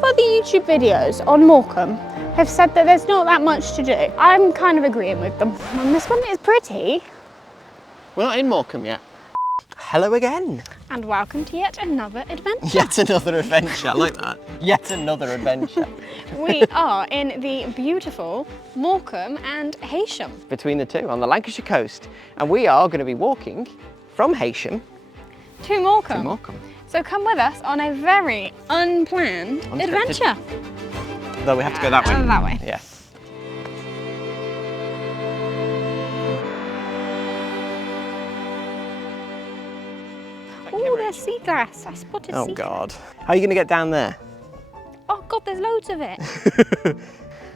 of other YouTube videos on Morecambe have said that there's not that much to do. I'm kind of agreeing with them. And this one is pretty. We're not in Morecambe yet. Hello again. And welcome to yet another adventure. Yet another adventure, I like that. Yet another adventure. We are in the beautiful Morecambe and Heysham. Between the two, on the Lancashire coast. And we are going to be walking from Heysham to Morecambe. To Morecambe. So come with us on a very unplanned adventure. Though we have to go that way. That way. Yeah. Oh, there's seaglass. I spotted seaglass. Oh God. How are you going to get down there? Oh God, there's loads of it.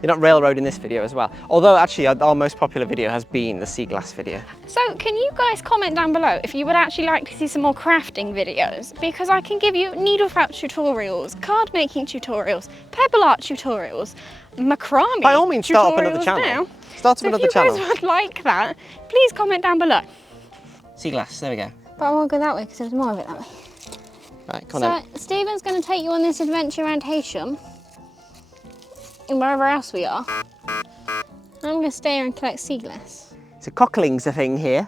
You're not railroading this video as well. Although actually our most popular video has been the sea glass video. So can you guys comment down below if you would actually like to see some more crafting videos? Because I can give you needle felt tutorials, card making tutorials, pebble art tutorials, macrame. By all means, start up another channel. Now. Start up another channel. If you guys would like that, please comment down below. Sea glass, there we go. But I won't go that way because there's more of it that way. Right, come on So Stephen's going to take you on this adventure around Heysham and wherever else we are. I'm going to stay here and collect sea glass. So cockling's a thing here.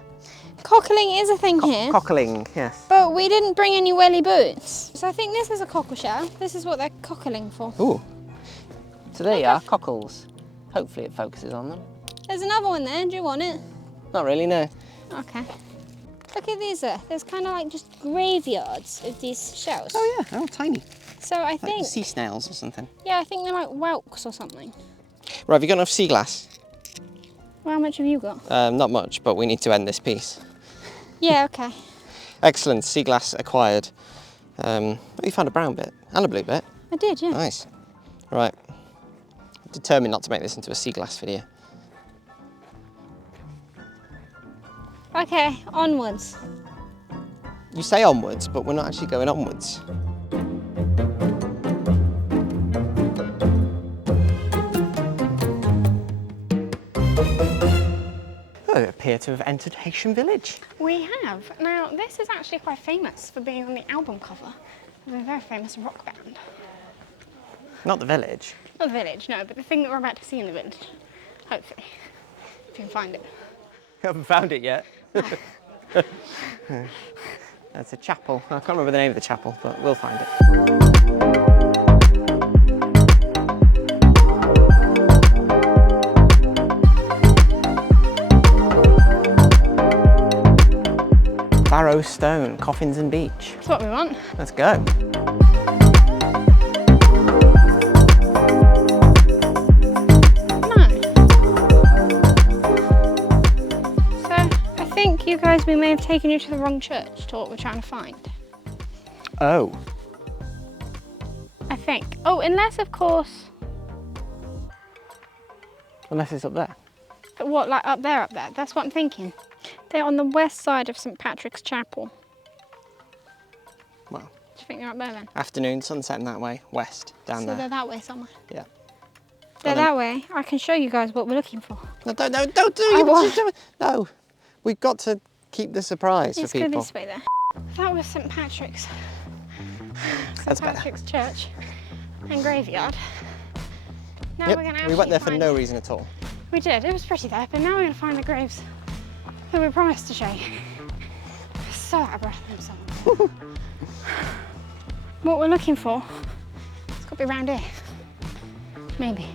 Cockling is a thing here. Cockling, yes. But we didn't bring any welly boots. So I think this is a cockle shell. This is what they're cockling for. Ooh. So there you are, cockles. Hopefully it focuses on them. There's another one there. Do you want it? Not really, no. Okay. Look at these there. There's kind of like just graveyards of these shells. Oh yeah, oh tiny. So I Like think... sea snails or something. Yeah, I think they're like whelks or something. Right, have you got enough sea glass? Well, how much have you got? Not much, but we need to end this piece. Yeah, okay. Excellent, sea glass acquired. You found a brown bit and a blue bit. I did, yeah. Nice. Right. Determined not to make this into a sea glass video. Okay, onwards. You say onwards, but we're not actually going onwards. Oh, we appear to have entered Heysham Village. We have. Now, this is actually quite famous for being on the album cover of a very famous rock band. Not the village. Not the village, no, but the thing that we're about to see in the village. Hopefully, if you can find it. I haven't found it yet. That's a chapel. I can't remember the name of the chapel, but we'll find it. Barrow Stone, Coffins and Beach. That's what we want. Let's go. You guys, we may have taken you to the wrong church to what we're trying to find. Oh. I think. Oh, unless of course. Unless it's up there. What, like up there, That's what I'm thinking. They're on the west side of St. Patrick's Chapel. Well. Do you think they're up there then? Afternoon, sun setting that way, west, down there. So they're that way somewhere? Yeah. They're that way. I can show you guys what we're looking for. No, don't do it. No. We've got to keep the surprise for people. It's going to be this way there. That was St. Patrick's. That's St. Patrick's Church and graveyard. Now Yep, we're going to we went there for no reason at all. We did. It was pretty there, but now we're going to find the graves that we promised to show you. We're so out of breath from some. What we're looking for, it's got to be around here. Maybe.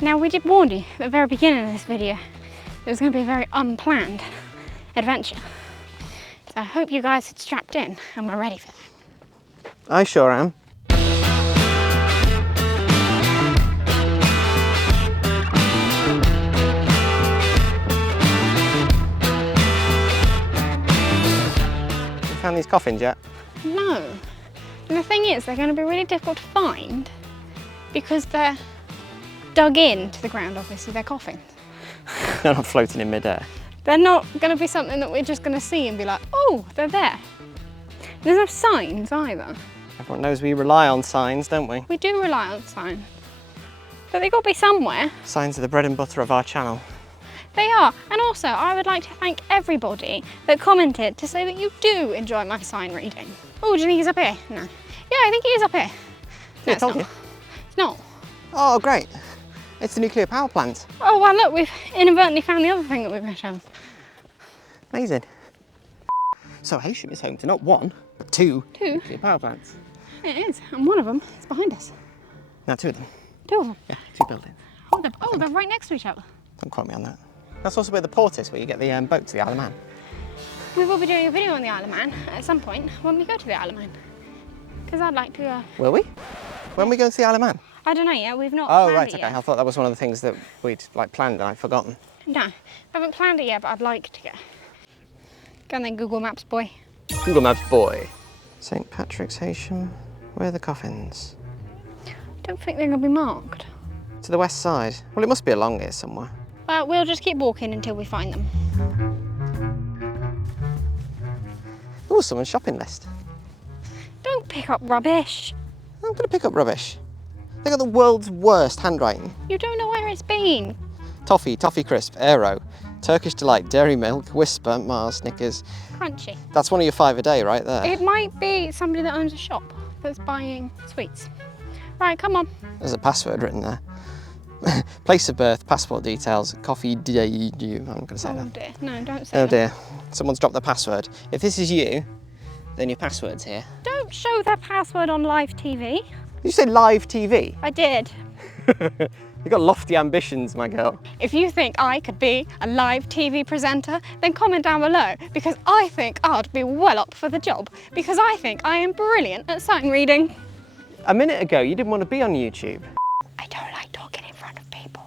Now, we did warn you at the very beginning of this video it was going to be a very unplanned adventure. So I hope you guys had strapped in and we're ready for that. I sure am. You found these coffins yet? No. And the thing is, they're going to be really difficult to find because they're dug into the ground, obviously, they're coffins. They're not floating in midair. They're not going to be something that we're just going to see and be like, oh, they're there. There's no signs either. Everyone knows we rely on signs, don't we? We do rely on signs. But they've got to be somewhere. Signs are the bread and butter of our channel. They are. And also, I would like to thank everybody that commented to say that you do enjoy my sign reading. Oh, do you think he's up here? No. Yeah, I think it is up here. Yeah, I told you. It's not. Oh, great. It's the nuclear power plant. Oh, well, look, we've inadvertently found the other thing that we've missed out. Amazing. So Heysham is home to not one, but two nuclear power plants. It is, and one of them is behind us. No, two of them. Two of them? Yeah, two buildings. Oh, they're right next to each other. Don't quote me on that. That's also where the port is, where you get the boat to the Isle of Man. We will be doing a video on the Isle of Man at some point when we go to the Isle of Man. Because I'd like to... Will we? When are we going to the Isle of Man? I don't know yet, we've not Oh, planned right, it okay. yet. I thought that was one of the things that we'd planned and I'd forgotten. No, I haven't planned it yet, but I'd like to get. Go on then, Google Maps boy. Google Maps boy. St Patrick's, Heysham. Where are the coffins? I don't think they're going to be marked. To the west side. Well, it must be along here somewhere. But we'll just keep walking until we find them. Oh, someone's shopping list. Don't pick up rubbish. I'm going to pick up rubbish. They got the world's worst handwriting. You don't know where it's been. Toffee, Toffee Crisp, Aero, Turkish Delight, Dairy Milk, Whisper, Mars, Snickers. Crunchy. That's one of your 5 a day right there. It might be somebody that owns a shop that's buying sweets. Right, come on. There's a password written there. Place of birth, passport details, coffee day. I'm not going to say Oh that. dear, no, don't say Oh that. dear, someone's dropped the password. If this is you, then your password's here. Don't show their password on live TV. Did you say live TV? I did. You've got lofty ambitions, my girl. If you think I could be a live TV presenter, then comment down below, because I think I'd be well up for the job, because I think I am brilliant at sign reading. A minute ago, you didn't want to be on YouTube. I don't like talking in front of people.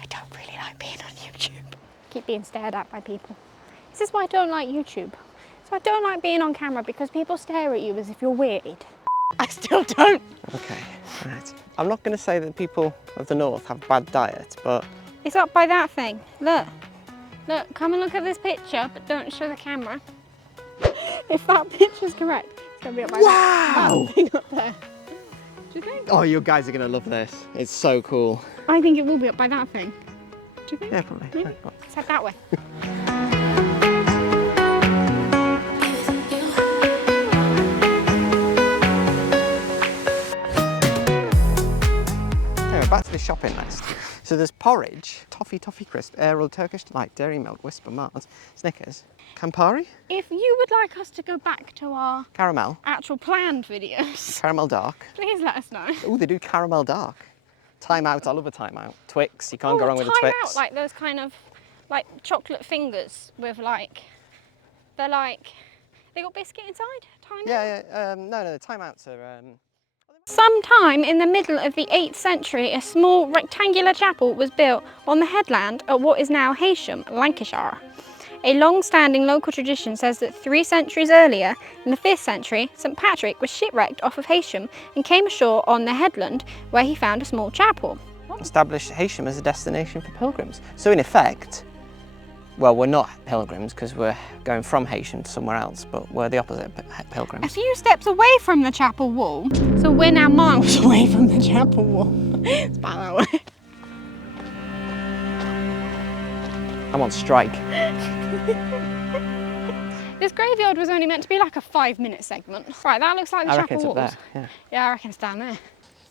I don't really like being on YouTube. Keep being stared at by people. This is why I don't like YouTube. So I don't like being on camera, because people stare at you as if you're weird. I still don't. Okay, right. I'm not going to say that people of the north have bad diet, but... It's up by that thing. Look. Look, come and look at this picture, but don't show the camera. If that picture's correct, it's going to be up by that thing up there. Do you think? Oh, you guys are going to love this. It's so cool. I think it will be up by that thing. Do you think? Yeah, probably. Maybe? Right, go on. Let's head that way. Back to the shopping list. So there's porridge, Toffee Crisp, Aero, Turkish Delight, Dairy Milk, Whisper, Mars, Snickers, Campari, If you would like us to go back to our Caramel, actual planned videos, Caramel Dark. please let us know. Oh, they do Caramel Dark. Time Out, I love a Time Out. Twix, you can't go wrong with a Time Twix. Out, like those kind of like chocolate fingers with like, they're like, they got biscuit inside? Time Out? Yeah, no, the Time Outs are... Sometime in the middle of the 8th century, a small rectangular chapel was built on the headland at what is now Heysham, Lancashire. A long-standing local tradition says that 3 centuries earlier, in the 5th century, St Patrick was shipwrecked off of Heysham and came ashore on the headland where he found a small chapel. established Heysham as a destination for pilgrims. So in effect, well, we're not pilgrims because we're going from Heysham to somewhere else, but we're the opposite of pilgrims. A few steps away from the chapel wall, so we're now miles away from the chapel wall. It's about that way. I'm on strike. This graveyard was only meant to be like a 5-minute segment. Right, that looks like the I chapel reckon it's walls. up there, Yeah, I reckon it's down there.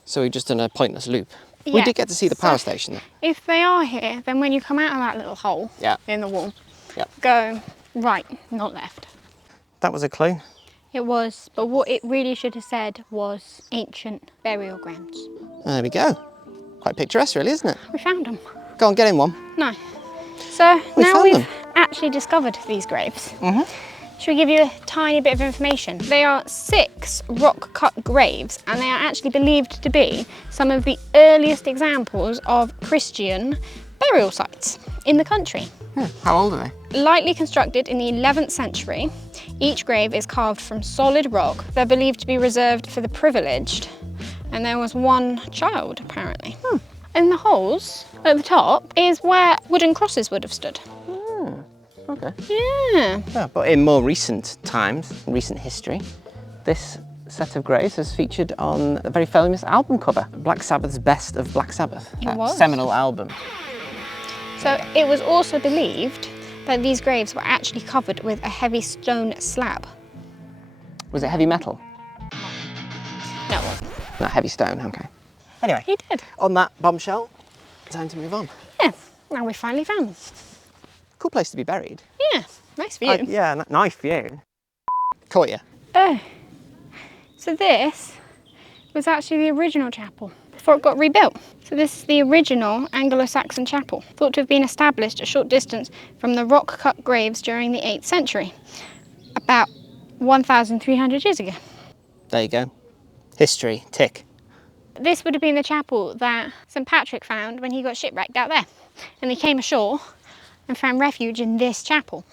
So we've just done a pointless loop. We Yeah, did get to see the power so station though. If they are here, then when you come out of that little hole in the wall, go right, not left. That was a clue. It was, but what it really should have said was ancient burial grounds. There we go. Quite picturesque really, isn't it? We found them. Go on, get in one. No. So now found we've them. actually discovered these graves. Should we give you a tiny bit of information? They are 6 rock-cut graves, and they are actually believed to be some of the earliest examples of Christian burial sites in the country. How old are they? Lightly constructed in the 11th century, each grave is carved from solid rock. They're believed to be reserved for the privileged, and there was one child, apparently. In the holes at the top is where wooden crosses would have stood. Okay. Yeah. Yeah, but in more recent times, in recent history, this set of graves has featured on a very famous album cover, Black Sabbath's Best of Black Sabbath. That was. seminal album. So it was also believed that these graves were actually covered with a heavy stone slab. Was it heavy metal? That heavy stone, okay. Anyway, He did. on that bombshell, time to move on. Yeah, now we finally found them. Cool place to be buried. Yeah, nice view. Yeah, nice view. Caught you. Oh, so this was actually the original chapel before it got rebuilt. So this is the original Anglo-Saxon chapel, thought to have been established a short distance from the rock-cut graves during the 8th century, about 1,300 years ago. There you go. History, tick. This would have been the chapel that St Patrick found when he got shipwrecked out there, and he came ashore and found refuge in this chapel.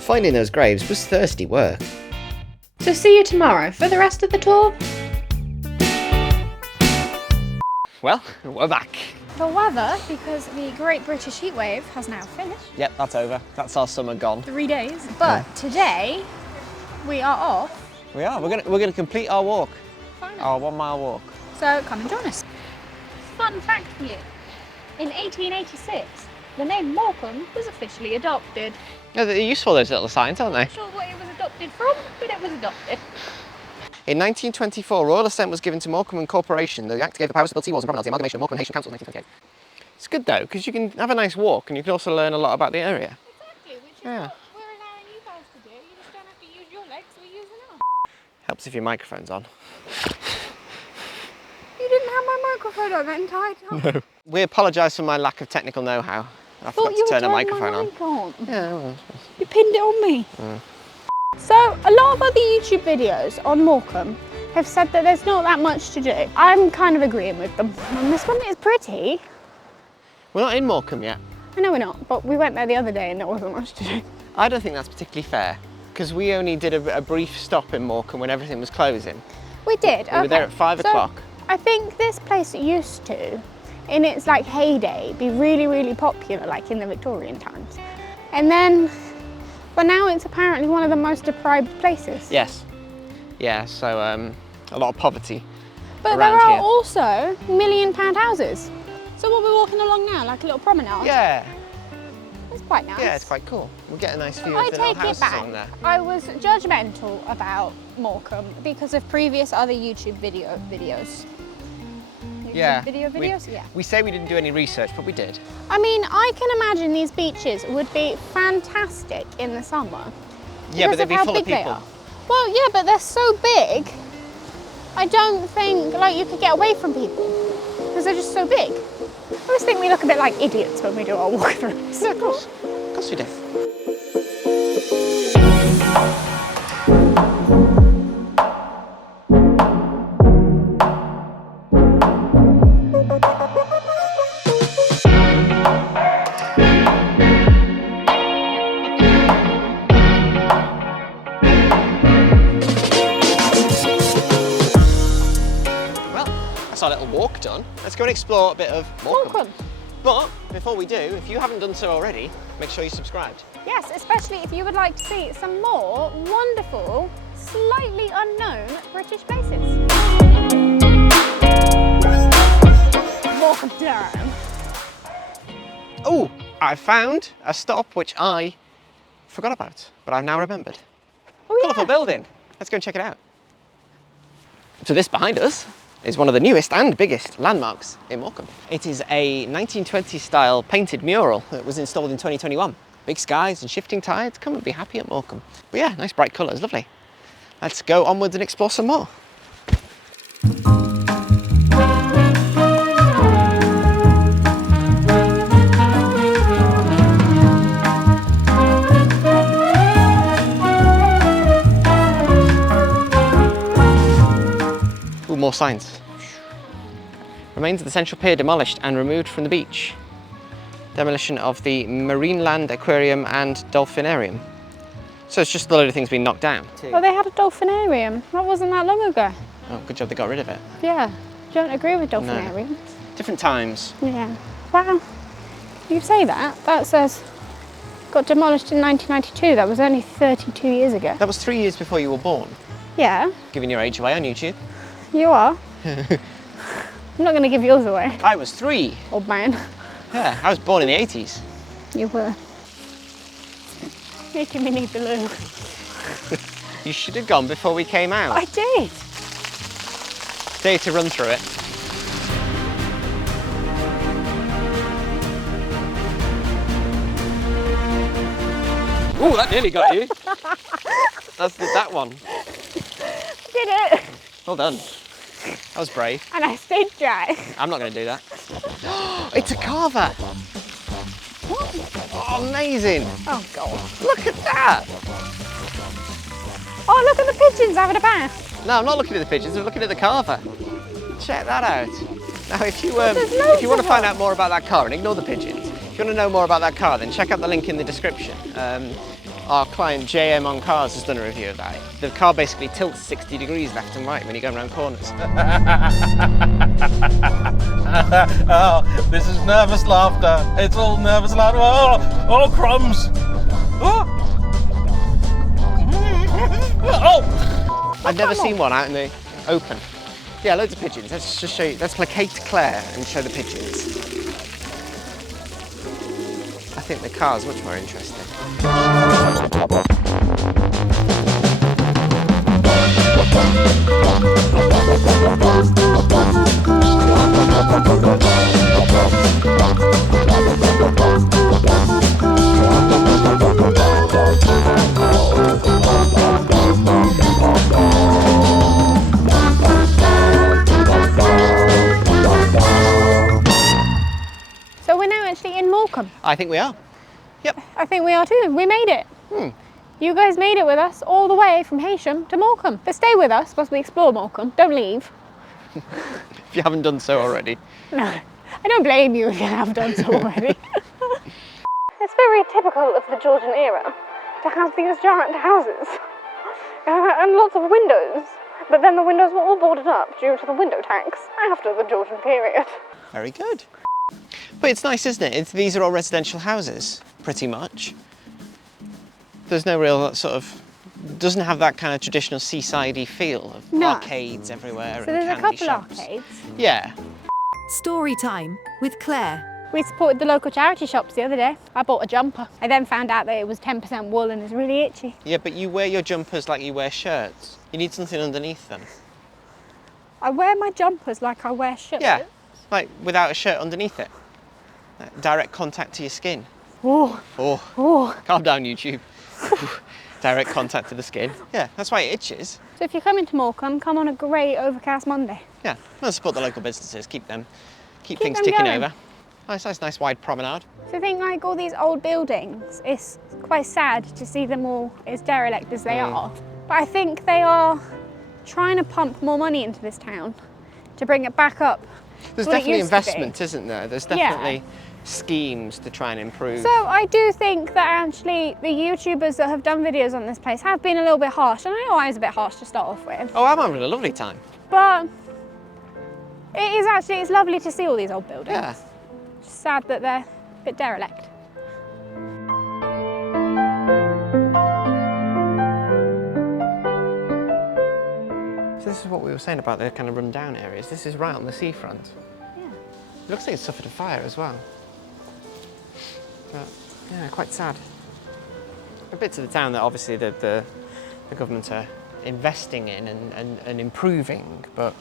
Finding those graves was thirsty work. So see you tomorrow for the rest of the tour. Well, we're back. The weather, because the Great British Heatwave has now finished. Yep, that's over. That's our summer gone. 3 days. But today, we are off. We are. We're gonna complete our walk. Finally. Our 1 mile walk. So come and join us. Fun fact for you. In 1886, the name Morecambe was officially adopted. Yeah, they're useful, those little signs, aren't they? Not sure what it was adopted from, but it was adopted. In 1924, royal assent was given to Morecambe Corporation. The Act gave the powers to build seawalls and promenades, the amalgamation of Morecambe and Heysham Council in 1928. It's good though, because you can have a nice walk and you can also learn a lot about the area. Exactly, which is what we're allowing you guys to do. You just don't have to use your legs, we're using ours. Helps if your microphone's on. You didn't have my microphone on that entire time. No. We apologise for my lack of technical know-how. I forgot to turn the microphone on. Yeah, well. You pinned it on me. So, a lot of other YouTube videos on Morecambe have said that there's not that much to do. I'm kind of agreeing with them. And this one is pretty. We're not in Morecambe yet. I know we're not, but we went there the other day and there wasn't much to do. I don't think that's particularly fair, because we only did a brief stop in Morecambe when everything was closing. We did. We were there at 5 o'clock. I think this place used to, in its like heyday, be really, really popular, like in the Victorian times. And then, but now it's apparently one of the most deprived places. Yes. Yeah, so a lot of poverty But around there are here. also £1 million houses. So what we're walking along now, like a little promenade. Yeah. It's quite nice. Yeah, it's quite cool. We'll get a nice view I of the little take it houses back. on there. I was judgmental about Morecambe because of previous other YouTube videos. Yeah. Videos? Yeah. We say we didn't do any research, but we did. I mean, I can imagine these beaches would be fantastic in the summer. Yeah, but because they'd be how full of big they people. are. Well, yeah, but they're so big. I don't think like you could get away from people because they're just so big. I always think we look a bit like idiots when we do our walkthroughs. Of course we do. Our little walk done. Let's go and explore a bit of Morecambe. But before we do, if you haven't done so already, make sure you're subscribed. Yes, especially if you would like to see some more wonderful, slightly unknown British places. Morecambe down. Oh, I found a stop which I forgot about, but I've now remembered. Oh yeah. Colourful building. Let's go and check it out. So this behind us is one of the newest and biggest landmarks in Morecambe. It is a 1920s style painted mural that was installed in 2021. Big skies and shifting tides, come and be happy at Morecambe. But yeah, nice bright colours, lovely. Let's go onwards and explore some more. More signs. Remains of the central pier demolished and removed from the beach. Demolition of the Marineland Aquarium and Dolphinarium. So it's just a load of things being knocked down. Well, they had a dolphinarium. That wasn't that long ago. Oh, good job they got rid of it. Yeah. Don't agree with dolphinariums. No. Different times. Yeah. Wow. You say that. That says got demolished in 1992. That was only 32 years ago. That was 3 years before you were born. Yeah. Giving your age away on YouTube. You are. I'm not going to give yours away. I was 3. Old man. Yeah, I was born in the 80s. You were. Making me need the loo. You should have gone before we came out. I did. Dare to run through it. Ooh, that nearly got you. That's that one. Did it. Well done. That was brave. And I stayed dry. I'm not going to do that. It's a Carver. What? Oh, amazing. Oh, God. Look at that. Oh, look at the pigeons having a bath. No, I'm not looking at the pigeons. I'm looking at the Carver. Check that out. Now, if you want to find out more about that car, and ignore the pigeons, if you want to know more about that car, then check out the link in the description. Our client JM on Cars has done a review of that. The car basically tilts 60 degrees left and right when you go around corners. Oh, this is nervous laughter. It's all nervous laughter. Oh, crumbs. Oh. Oh. I've never seen one out in the open. Yeah, loads of pigeons. Let's just show you. Let's placate Claire and show the pigeons. I think the car's much more interesting. So we're now actually in Morecambe. I think we are. Yep. I think we are too. We made it. You guys made it with us all the way from Heysham to Morecambe. But stay with us whilst we explore Morecambe. Don't leave. If you haven't done so already. No, I don't blame you if you have done so already. It's very typical of the Georgian era to have these giant houses and lots of windows. But then the windows were all boarded up due to the window tax after the Georgian period. Very good. But it's nice, isn't it? These are all residential houses, pretty much. There's no real sort of, doesn't have that kind of traditional seaside-y feel of arcades everywhere. So there's a couple arcades. Yeah. Story time with Claire. We supported the local charity shops the other day. I bought a jumper. I then found out that it was 10% wool and it's really itchy. Yeah, but you wear your jumpers like you wear shirts. You need something underneath them. I wear my jumpers like I wear shirts. Yeah, like without a shirt underneath it. Direct contact to your skin. Oh. Oh. Oh. Calm down, YouTube. Direct contact to the skin. Yeah, that's why it itches. So if you're coming to Morecambe, come on a grey overcast Monday. Yeah, well, support the local businesses. Keep things them ticking going. over. Nice wide promenade. So I think like all these old buildings, it's quite sad to see them all as derelict as they are. But I think they are trying to pump more money into this town to bring it back up. There's what it definitely used to be. investment, isn't there? There's definitely schemes to try and improve. So I do think that actually the YouTubers that have done videos on this place have been a little bit harsh. And I know I was a bit harsh to start off with. Oh, I'm having a lovely time. But it is actually, it's lovely to see all these old buildings. Yeah. It's sad that they're a bit derelict. So this is what we were saying about the kind of run-down areas. This is right on the seafront. Yeah. It looks like it's suffered a fire as well. But yeah, quite sad. A bits of the town that obviously the government are investing in and improving, but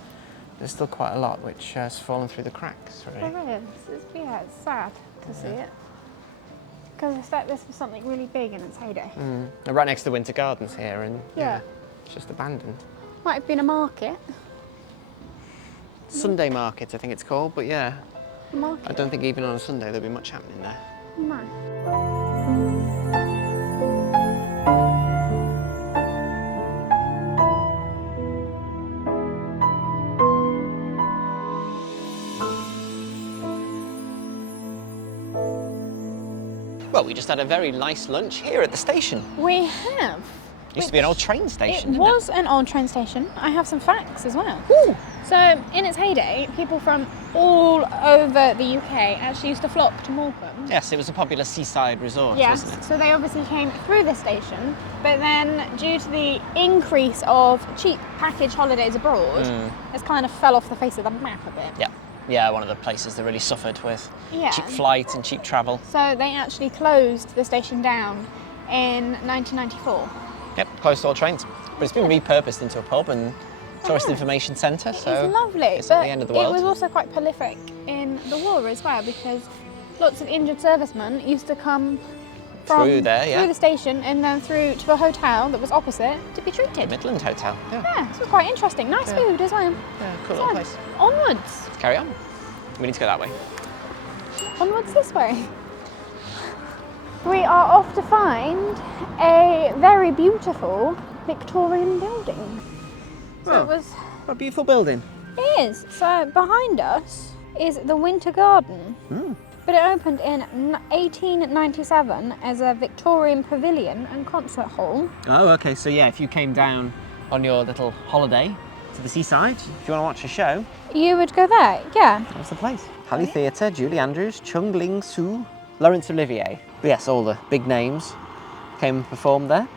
there's still quite a lot which has fallen through the cracks, really. There is. Yeah, it's sad to see it. Because I thought this was something really big in its heyday. And right next to the Winter Gardens here, and Yeah. it's just abandoned. Might have been a market. Sunday market, I think it's called, but yeah, A market. I don't think even on a Sunday there'll be much happening there. No. Well, we just had a very nice lunch here at the station. We have. Used to be an old train station, It didn't was an old train station. I have some facts as well. Ooh. So, in its heyday, people from all over the UK actually used to flock to Morecambe. Yes, it was a popular seaside resort, Yes, wasn't it? so they obviously came through the station, but then due to the increase of cheap package holidays abroad, it's kind of fell off the face of the map a bit. Yeah, one of the places that really suffered with Yeah. cheap flights and cheap travel. So they actually closed the station down in 1994. Yep, closed all trains. But it's been repurposed into a pub and tourist information centre, so it's lovely. it's at the end of the world. It was also quite prolific in the war as well, because lots of injured servicemen used to come from Through there, yeah. through the station and then through to a hotel that was opposite to be treated. Midland Hotel. Yeah. Yeah, this was quite interesting. Nice food as well. Yeah, cool little place. Onwards. Let's carry on. We need to go that way. Onwards this way. We are off to find a very beautiful Victorian building. So it was. What a beautiful building. It is. So behind us is the Winter Garden. But it opened in 1897 as a Victorian pavilion and concert hall. Oh, okay. So yeah, if you came down on your little holiday to the seaside, if you want to watch a show, You would go there, yeah. that's the place. Halley Theatre, Julie Andrews, Chung Ling Soo, Laurence Olivier. But yes, all the big names came and performed there.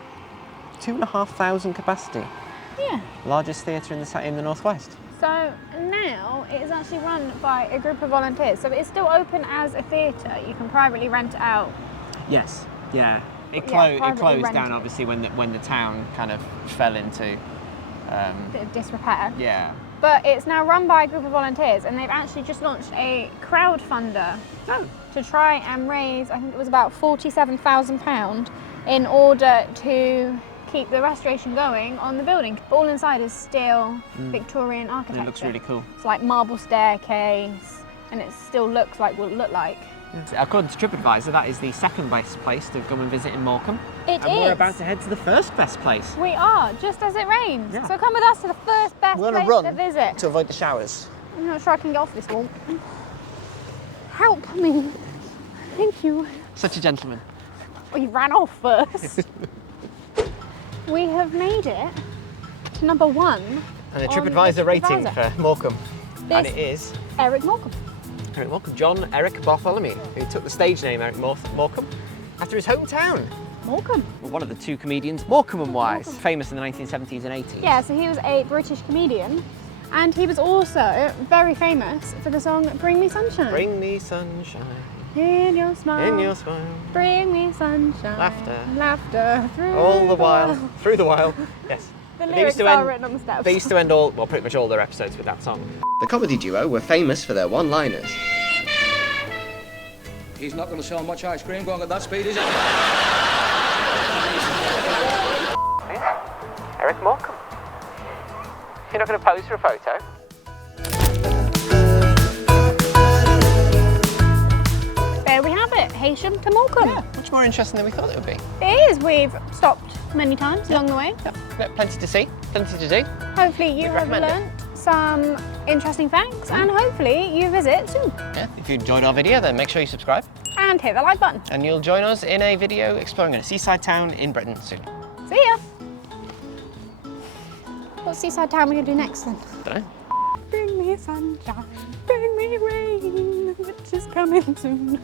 2,500 capacity. Yeah. Largest theatre in the northwest. So now it is actually run by a group of volunteers. So it's still open as a theatre. You can privately rent it out. Yes. Yeah. It privately closed rented. down obviously when the town kind of fell into. Bit of disrepair. Yeah. But it's now run by a group of volunteers, and they've actually just launched a crowdfunder to try and raise, I think it was about £47,000 in order to keep the restoration going on the building. But all inside is still Victorian architecture. And it looks really cool. It's like marble staircase, and it still looks like what it looked like. According to TripAdvisor, that is the second best place to come and visit in Morecambe. It and we're is. about to head to the first best place. We are, just as it rains. Yeah. So come with us to the first best We're place on a to run visit. to avoid the showers. I'm not sure I can get off this wall. Help me. Thank you. Such a gentleman. Well, you ran off first. We have made it to number 1. And a on the TripAdvisor rating TripAdvisor. for Morecambe. And This- it is Eric Morecambe. Eric Morecambe, John Eric Bartholomew, who took the stage name Eric Morecambe after his hometown. Morecambe. One of the two comedians, Morecambe and Wise, famous in the 1970s and 80s. Yeah, so he was a British comedian, and he was also very famous for the song Bring Me Sunshine. Bring me sunshine In your smile. in your smile, Bring me sunshine. Laughter. Laughter through all the while, through the while. Yes. The They lyrics used to are end- written on the steps. They used to end pretty much all their episodes with that song. The comedy duo were famous for their one-liners. He's not going to sell much ice cream going at that speed, is he? Eric Morecambe. You're not going to pose for a photo? There we have it, Heysham to Morecambe. Much more interesting than we thought it would be. It is. We've stopped many times along the way. Yep. Plenty to see, plenty to do. Hopefully you have recommend it. learnt some interesting facts, and hopefully you visit soon. Yeah. If you enjoyed our video, then make sure you subscribe, And hit the like button. and you'll join us in a video exploring a seaside town in Britain soon. See ya. What seaside town are we going to do next then? Don't know. Bring me sunshine, bring me rain, which is coming soon.